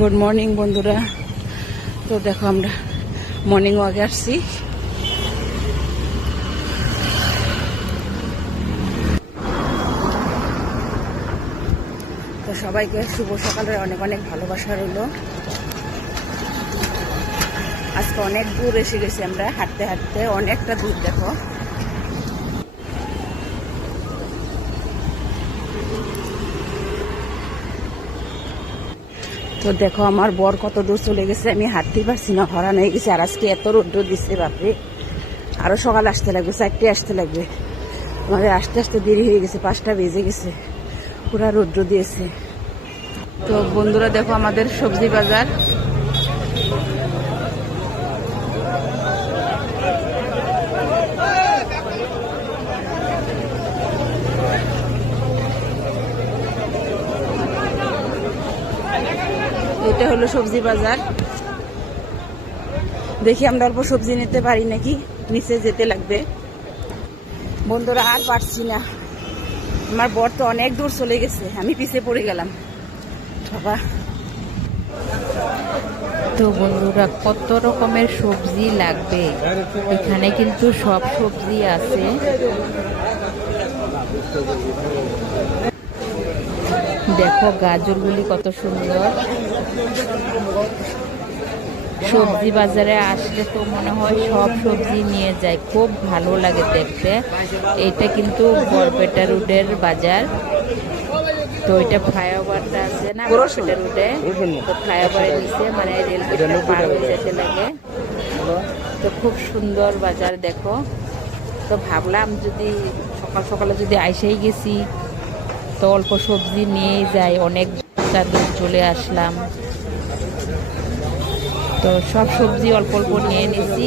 Good morning বন্ধুরা। তো দেখো আমরা মর্নিং ওয়াকে আসছি। তো সবাইকে শুভ সকালের অনেক অনেক ভালোবাসা রইল। আজকে অনেক দূর এসে গেছি আমরা হাঁটতে হাঁটতে, অনেকটা দূর। দেখো তো দেখো আমার বর কত দূর চলে গেছে, আমি হাঁটতেই পারছি না, হরান হয়ে গেছে। আর আজকে এত রৌদ্র দিচ্ছে বাপরে, আরো সকাল আসতে লাগবে, 4টে আসতে লাগবে। আমাদের আস্তে আস্তে দেরি হয়ে গেছে, 5টা বেজে গেছে, পুরা রৌদ্র দিয়েছে। তো বন্ধুরা দেখো আমাদের সবজি বাজার। এটা হলো সবজি বাজার। দেখি আমরা অল্প সবজি নিতে পারি নাকি, নিচে যেতে লাগবে। বন্ধুরা আর পারছি না, আমার বর তো অনেক দূর চলে গেছে, আমি পিছিয়ে পড়ে গেলাম। বাবা তো বন্ধুরা কত রকমের সবজি লাগবে, এখানে কিন্তু সব সবজি আছে। দেখো গাজরগুলি কত সুন্দর। সবজি বাজারে আসলে তো মনে হয় সব সবজি নিয়ে যায়, খুব ভালো লাগে দেখতে। এটা কিন্তু বরপেটা রোডের বাজার। তো এটা ফ্লাইওভারটা আছে না বরপেটা রোডে, তো ফ্লাইওভারের নিচে মানে রেলগেটটা পার হয়ে যেতে লাগে। তো খুব সুন্দর বাজার দেখো। তো ভাবলাম যদি সকাল সকালে যদি আইসেই গেছি তো অল্প সবজি নিয়ে যাই, অনেকটা দূর চলে আসলাম। তো সব সবজি অল্প অল্প নিয়ে নিছি।